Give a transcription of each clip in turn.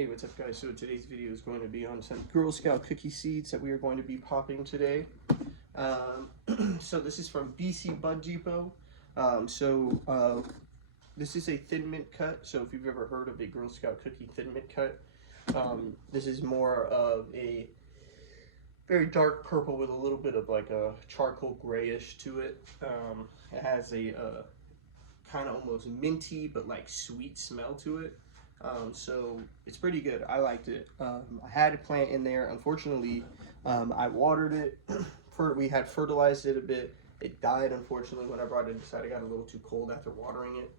Hey, what's up guys? So today's video is going to be on some Girl Scout cookie seeds that we are going to be popping today. So this is from BC Bud Depot. This is a Thin Mint cut. So if you've ever heard of a Girl Scout cookie Thin Mint cut, this is more of a very dark purple with a little bit of like a charcoal grayish to it. It has a kind of almost minty but like sweet smell to it. So it's pretty good. I liked it. I had a plant in there. Unfortunately, I watered it. We had fertilized it a bit. It died, unfortunately, when I brought it inside. It got a little too cold after watering it.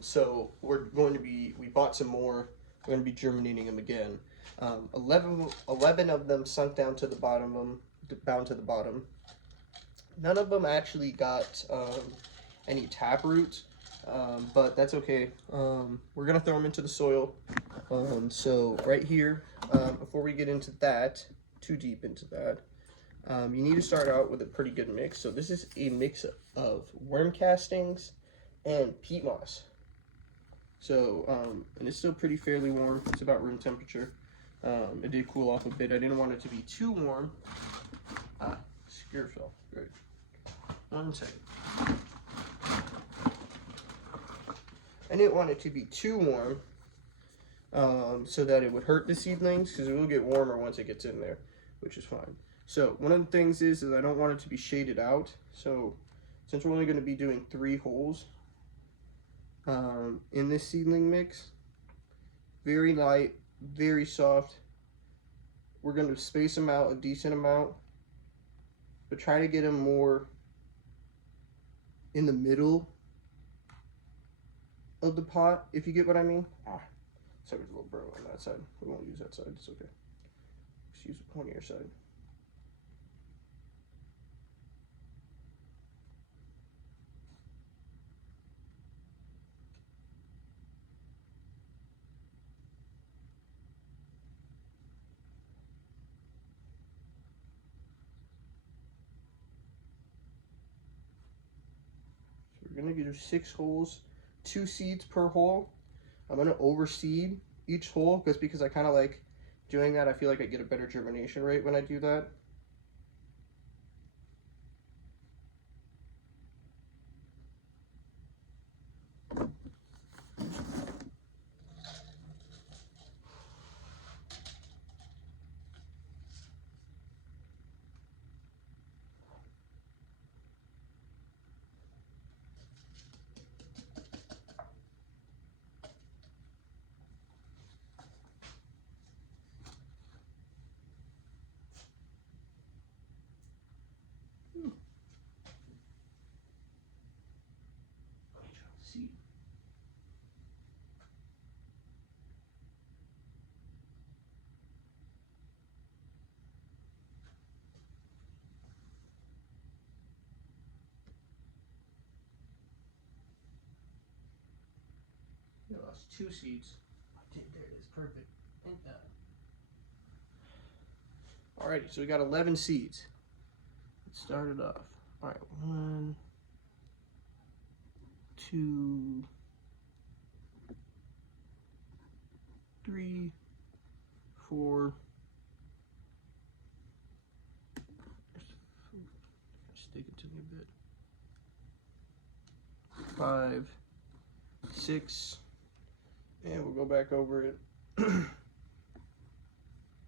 So we bought some more. We're going to be germinating them again. 11 of them sunk down to the bottom. None of them actually got any taproot. But that's okay. We're gonna throw them into the soil. So right here, before we get into that, too deep into that, you need to start out with a pretty good mix. So this is a mix of worm castings and peat moss. So, and it's still fairly warm. It's about room temperature. It did cool off a bit. I didn't want it to be too warm. Skewer fell. Great. One second. I didn't want it to be too warm so that it would hurt the seedlings, because it will get warmer once it gets in there, which is fine. So one of the things is I don't want it to be shaded out. So since we're only going to be doing 3 holes in this seedling mix, very light, very soft. We're going to space them out a decent amount, but try to get them more in the middle of the pot, if you get what I mean. So there's a little burrow on that side. We won't use that side, it's okay. Just use the pointier side. So we're gonna do 6 holes. 2 seeds per hole. I'm going to overseed each hole because I kind of like doing that. I feel like I get a better germination rate when I do that. I lost 2 seeds. There it is, perfect. Alrighty, so we got 11 seeds. Let's start it off. Alright, 1, 2, 3, 4. Stick it to me a bit. 5, 6. And we'll go back over it.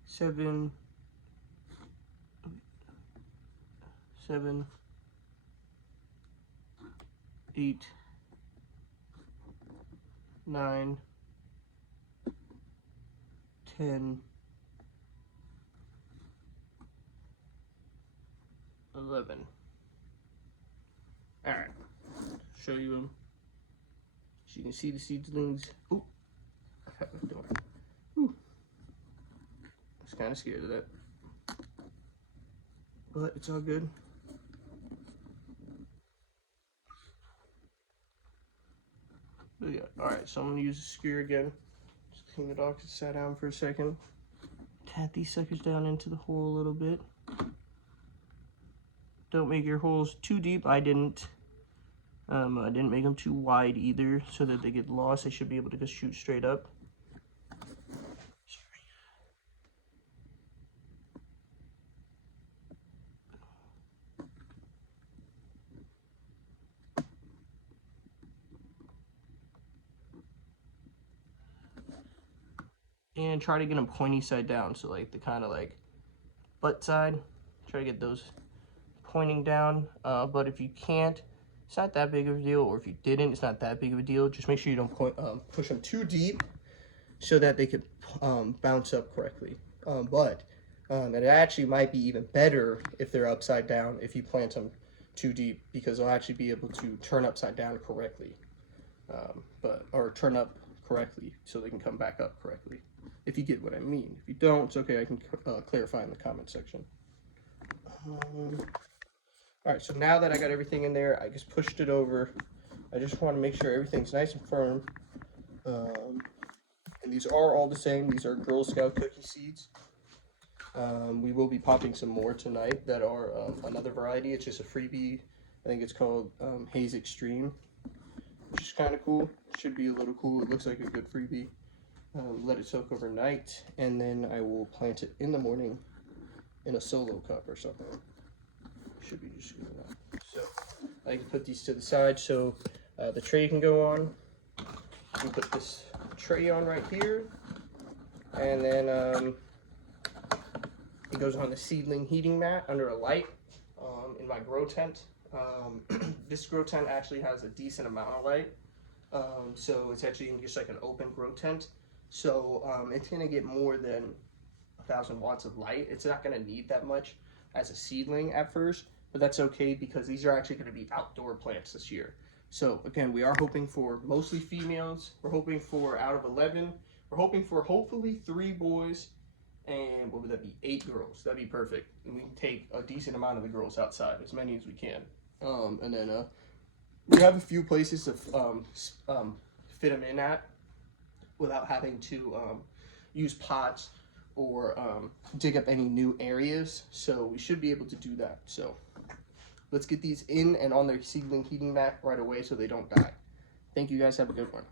7, 8, 9, 10, 11. All right, show you them. So you can see the seedlings. Ooh, I got the door. Ooh, I was kind of scared of that, but it's all good. Yeah. All right, so I'm gonna use a skewer again. Just clean it off. Just sat down for a second. Pat these suckers down into the hole a little bit. Don't make your holes too deep. I didn't make them too wide either, so that they get lost. They should be able to just shoot straight up. and try to get them pointy side down. So like the kind of like butt side, try to get those pointing down. But if you can't, it's not that big of a deal, or if you didn't, it's not that big of a deal. Just make sure you don't push them too deep so that they could bounce up correctly. It actually might be even better if they're upside down if you plant them too deep, because they'll actually be able to turn upside down correctly, or turn up correctly so they can come back up correctly, if you get what I mean. If you don't, it's okay, I can clarify in the comment section. Alright, so now that I got everything in there, I just pushed it over. I just want to make sure everything's nice and firm. And these are all the same. These are Girl Scout cookie seeds. We will be popping some more tonight that are another variety. It's just a freebie. I think it's called Haze Extreme, which is kind of cool. Should be a little cool. It looks like a good freebie. Let it soak overnight, and then I will plant it in the morning in a solo cup or something. Should be just good enough. So I can put these to the side so the tray can go on. We put this tray on right here, and then it goes on the seedling heating mat under a light in my grow tent. This grow tent actually has a decent amount of light, so it's actually just like an open grow tent. So it's gonna get more than 1,000 watts of light. It's not gonna need that much as a seedling at first, but that's okay because these are actually gonna be outdoor plants this year. So again, we are hoping for mostly females. We're hoping for, out of 11, we're hoping for hopefully 3 boys and what would that be, 8 girls. That'd be perfect. And we can take a decent amount of the girls outside, as many as we can. And then we have a few places to fit them in at without having to use pots or dig up any new areas. So we should be able to do that. So let's get these in and on their seedling heating mat right away so they don't die. Thank you guys. Have a good one.